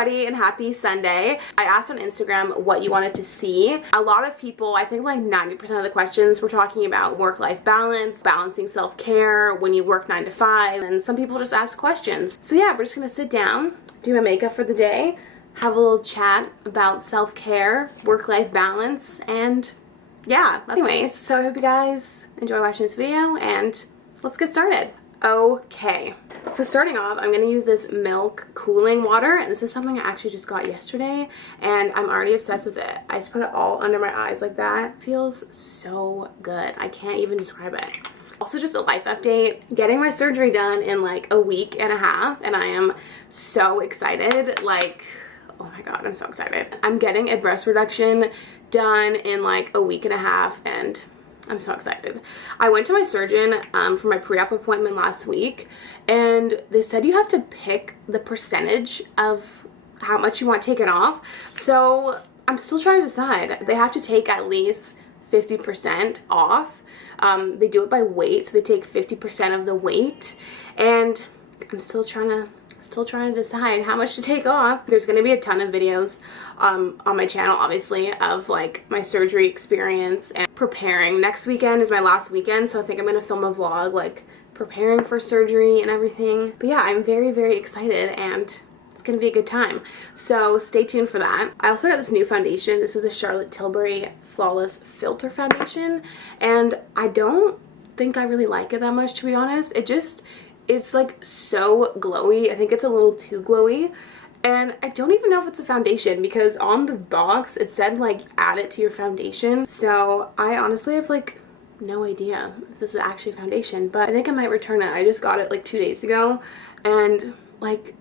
everybody and happy Sunday. I asked on Instagram what you wanted to see. A lot of people, I think like 90% of the questions were talking about work-life balance, balancing self-care when you work 9 to 5, and some people just ask questions. So yeah, we're just gonna sit down, do my makeup for the day, have a little chat about self-care, work-life balance, and yeah. Anyways, so I hope you guys enjoy watching this video and let's get started. Okay, so starting off, I'm going to use this milk cooling water, and this is something I actually just got yesterday, and I'm already obsessed with it. I just put it all under my eyes like that. It feels so good. I can't even describe it. Also, just a life update, getting my surgery done in like a week and a half, and I am so excited. Like, oh my god, I'm so excited. I'm getting a breast reduction done in like a week and a half, and I'm so excited. I went to my surgeon for my pre-op appointment last week, and they said you have to pick the percentage of how much you want taken off. So I'm still trying to decide. They have to take at least 50% off. They do it by weight, so they take 50% of the weight, and I'm still trying to decide how much to take off. There's going to be a ton of videos on my channel, obviously, of like my surgery experience and preparing. Next weekend is my last weekend, so I think I'm going to film a vlog like preparing for surgery and everything. But yeah, I'm very, very excited, and it's going to be a good time. So stay tuned for that. I also got this new foundation. This is the Charlotte Tilbury Flawless Filter Foundation, and I don't think I really like it that much, to be honest. It's like so glowy. I think it's a little too glowy, and I don't even know if it's a foundation because on the box it said like add it to your foundation. So I honestly have like no idea if this is actually foundation, but I think I might return it. I just got it like 2 days ago, and like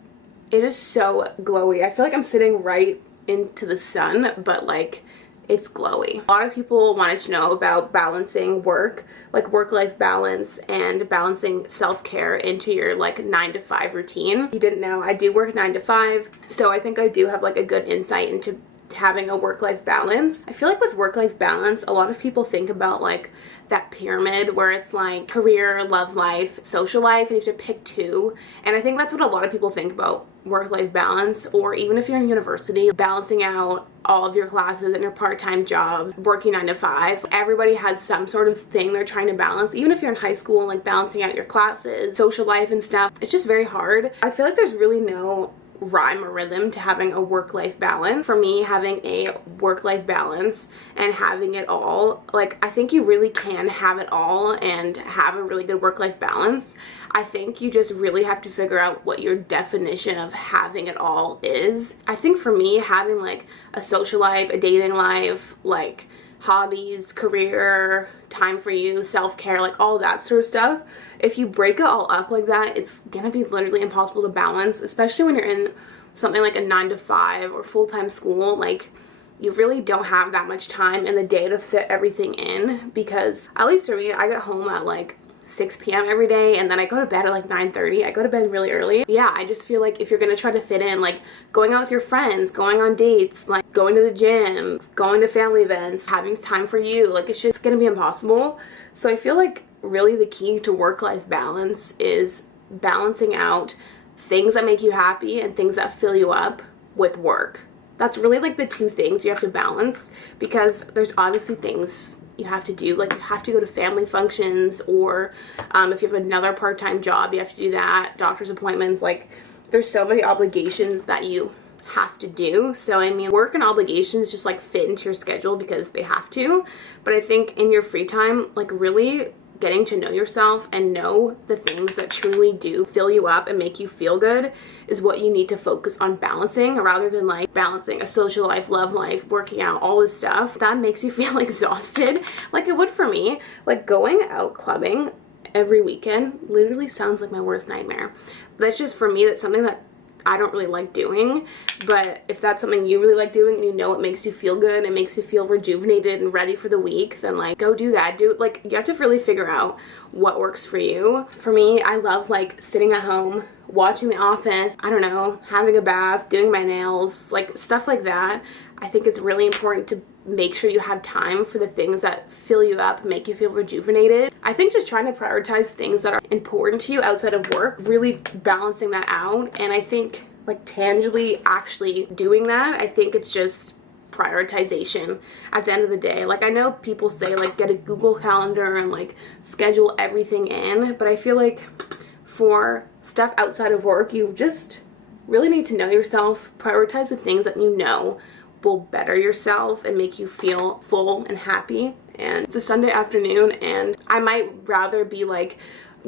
it is so glowy. I feel like I'm sitting right into the sun, but like it's glowy. A lot of people wanted to know about balancing work-life balance and balancing self-care into your like 9 to 5 routine. If you didn't know, I do work 9 to 5, so I think I do have like a good insight into having a work-life balance. I feel like with work-life balance, a lot of people think about like that pyramid where it's like career, love life, social life, and you have to pick two. And I think that's what a lot of people think about work-life balance, or even if you're in university, balancing out all of your classes and your part-time jobs, working 9 to 5. Everybody has some sort of thing they're trying to balance. Even if you're in high school, like balancing out your classes, social life and stuff, it's just very hard. I feel like there's really no rhyme or rhythm to having a work-life balance. For me, having a work-life balance and having it all, like I think you really can have it all and have a really good work-life balance. I think you just really have to figure out what your definition of having it all is. I think for me, having like a social life, a dating life, like hobbies, career, time for you, self-care, like all that sort of stuff, if you break it all up like that, it's gonna be literally impossible to balance, especially when you're in something like a 9 to 5 or full-time school. Like you really don't have that much time in the day to fit everything in, because at least for me, I get home at like 6 p.m. every day, and then I go to bed at like 9:30. I go to bed really early. Yeah, I just feel like if you're gonna try to fit in like going out with your friends, going on dates, like going to the gym, going to family events, having time for you, like it's just gonna be impossible. So I feel like really the key to work-life balance is balancing out things that make you happy and things that fill you up with work. That's really like the two things you have to balance, because there's obviously things you have to do, like you have to go to family functions, or if you have another part-time job, you have to do that, doctor's appointments, like there's so many obligations that you have to do. So I mean, work and obligations just like fit into your schedule because they have to, but I think in your free time, like really getting to know yourself and know the things that truly do fill you up and make you feel good is what you need to focus on balancing, rather than like balancing a social life, love life, working out, all this stuff that makes you feel exhausted like it would for me. Like going out clubbing every weekend literally sounds like my worst nightmare. That's just, for me, that's something that I don't really like doing. But if that's something you really like doing and you know it makes you feel good, it makes you feel rejuvenated and ready for the week, then like go do that. Do it. Like you have to really figure out what works for you. For me, I love like sitting at home, watching The Office, I don't know, having a bath, doing my nails, like stuff like that. I think it's really important to make sure you have time for the things that fill you up, make you feel rejuvenated. I think just trying to prioritize things that are important to you outside of work, really balancing that out. And I think like tangibly actually doing that. I think it's just prioritization at the end of the day. Like, I know people say like get a Google Calendar and like schedule everything in, but I feel like for stuff outside of work, you just really need to know yourself, prioritize the things that you know will better yourself and make you feel full and happy. And it's a Sunday afternoon and I might rather be like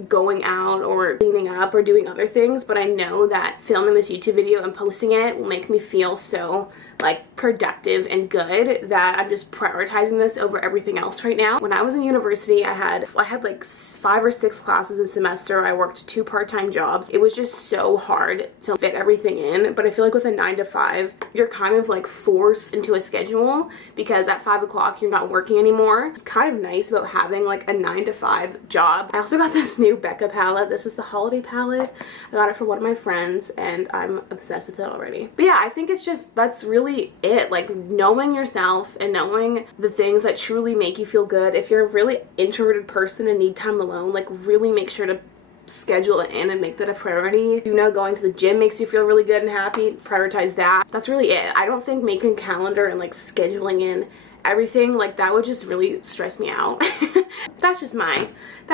going out or cleaning up or doing other things, but I know that filming this YouTube video and posting it will make me feel so like productive and good that I'm just prioritizing this over everything else right now. When I was in university, I had like 5 or 6 classes a semester. I worked 2 part-time jobs. It was just so hard to fit everything in, but I feel like with a 9 to 5, you're kind of like forced into a schedule because at 5 o'clock you're not working anymore. It's kind of nice about having like a 9 to 5 job. I also got this new Becca palette. This is the holiday palette. I got it from one of my friends and I'm obsessed with it already. But yeah, I think it's just, that's really it. Like knowing yourself and knowing the things that truly make you feel good. If you're a really introverted person and need time alone, like really make sure to schedule it in and make that a priority. You know, going to the gym makes you feel really good and happy, prioritize that. That's really it. I don't think making a calendar and like scheduling in everything like that would just really stress me out. That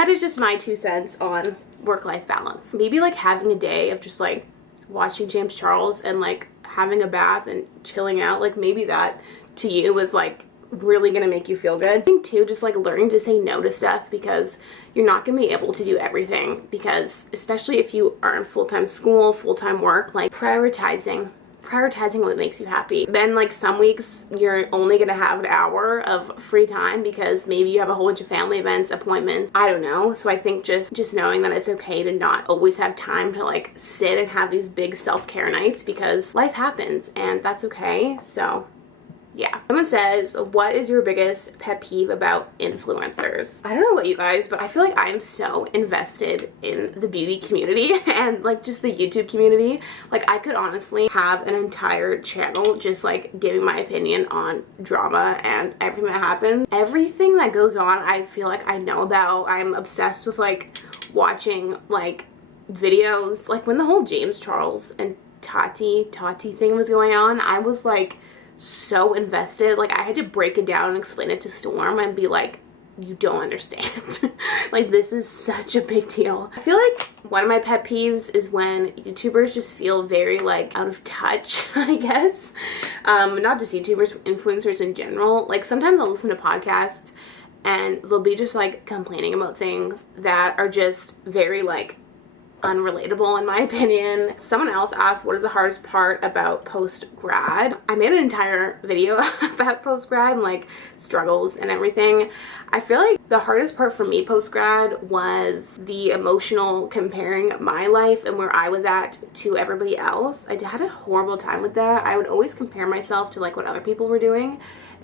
is just my 2 cents on work-life balance. Maybe like having a day of just like watching James Charles and like having a bath and chilling out, like maybe that to you was like really gonna make you feel good. I think too, just like learning to say no to stuff, because you're not gonna be able to do everything, because especially if you are in full-time school, full-time work, like prioritizing what makes you happy. Then like some weeks you're only gonna have an hour of free time because maybe you have a whole bunch of family events, appointments, I don't know. So I think just knowing that it's okay to not always have time to like sit and have these big self-care nights, because life happens and that's okay. So yeah. Someone says, what is your biggest pet peeve about influencers? I don't know about you guys, but I feel like I'm so invested in the beauty community and like just the YouTube community. Like I could honestly have an entire channel just like giving my opinion on drama and everything that happens. Everything that goes on, I feel like I know about. I'm obsessed with like watching like videos. Like when the whole James Charles and Tati thing was going on, I was like so invested. Like I had to break it down and explain it to Storm and be like, you don't understand. Like this is such a big deal. I feel like one of my pet peeves is when YouTubers just feel very like out of touch, I guess. Not just YouTubers, influencers in general. Like sometimes I'll listen to podcasts and they'll be just like complaining about things that are just very like unrelatable in my opinion. Someone else asked, what is the hardest part about post-grad? I made an entire video about post-grad and like struggles and everything. I feel like the hardest part for me post-grad was the emotional comparing my life and where I was at to everybody else. I had a horrible time with that. I would always compare myself to like what other people were doing,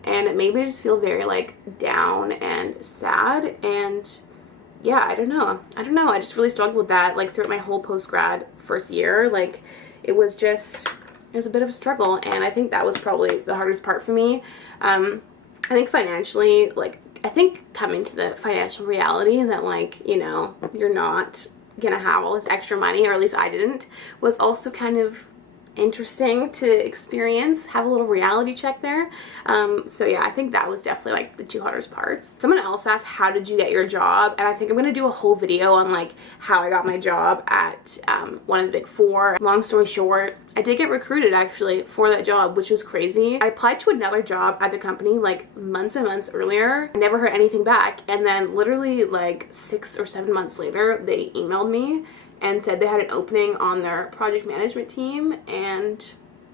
and it made me just feel very like down and sad. And yeah, I don't know. I just really struggled with that like throughout my whole post-grad first year. Like it was a bit of a struggle, and I think that was probably the hardest part for me. I think financially, like I think coming to the financial reality that like, you know, you're not gonna have all this extra money, or at least I didn't, was also kind of interesting to experience, have a little reality check there. So yeah, I think that was definitely like the 2 hardest parts. Someone else asked, how did you get your job? And I think I'm gonna do a whole video on like how I got my job at one of the big 4. Long story short, I did get recruited actually for that job, which was crazy. I applied to another job at the company like months and months earlier. I never heard anything back, and then literally like 6 or 7 months later they emailed me and said they had an opening on their project management team. And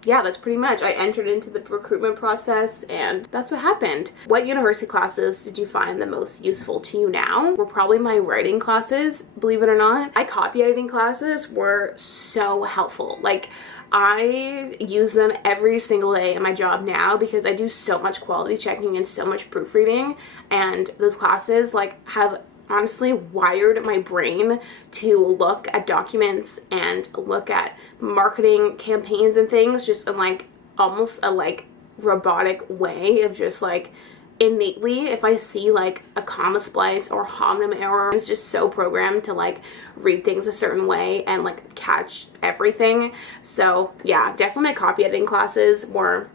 yeah, that's pretty much, I entered into the recruitment process and that's what happened. What university classes did you find the most useful to you now? Were probably my writing classes, believe it or not. My copy editing classes were so helpful. Like I use them every single day in my job now because I do so much quality checking and so much proofreading, and those classes like have honestly wired my brain to look at documents and look at marketing campaigns and things just in like almost a like robotic way of just like innately, if I see like a comma splice or homonym error, it's just so programmed to like read things a certain way and like catch everything. So yeah, definitely my copy editing classes were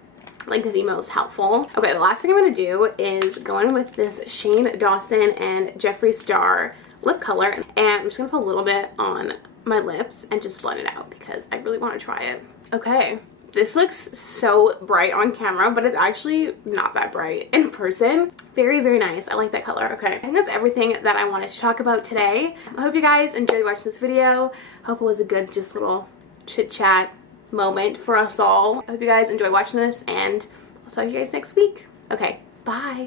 like the most helpful. Okay, the last thing I'm gonna do is go in with this Shane Dawson and Jeffree Star lip color, and I'm just gonna put a little bit on my lips and just blend it out because I really want to try it. Okay, this looks so bright on camera, but it's actually not that bright in person. Very, very nice. I like that color. Okay, I think that's everything that I wanted to talk about today. I hope you guys enjoyed watching this video. Hope it was a good, just little chit chat moment for us all. I hope you guys enjoy watching this, and I'll talk to you guys next week. Okay, bye.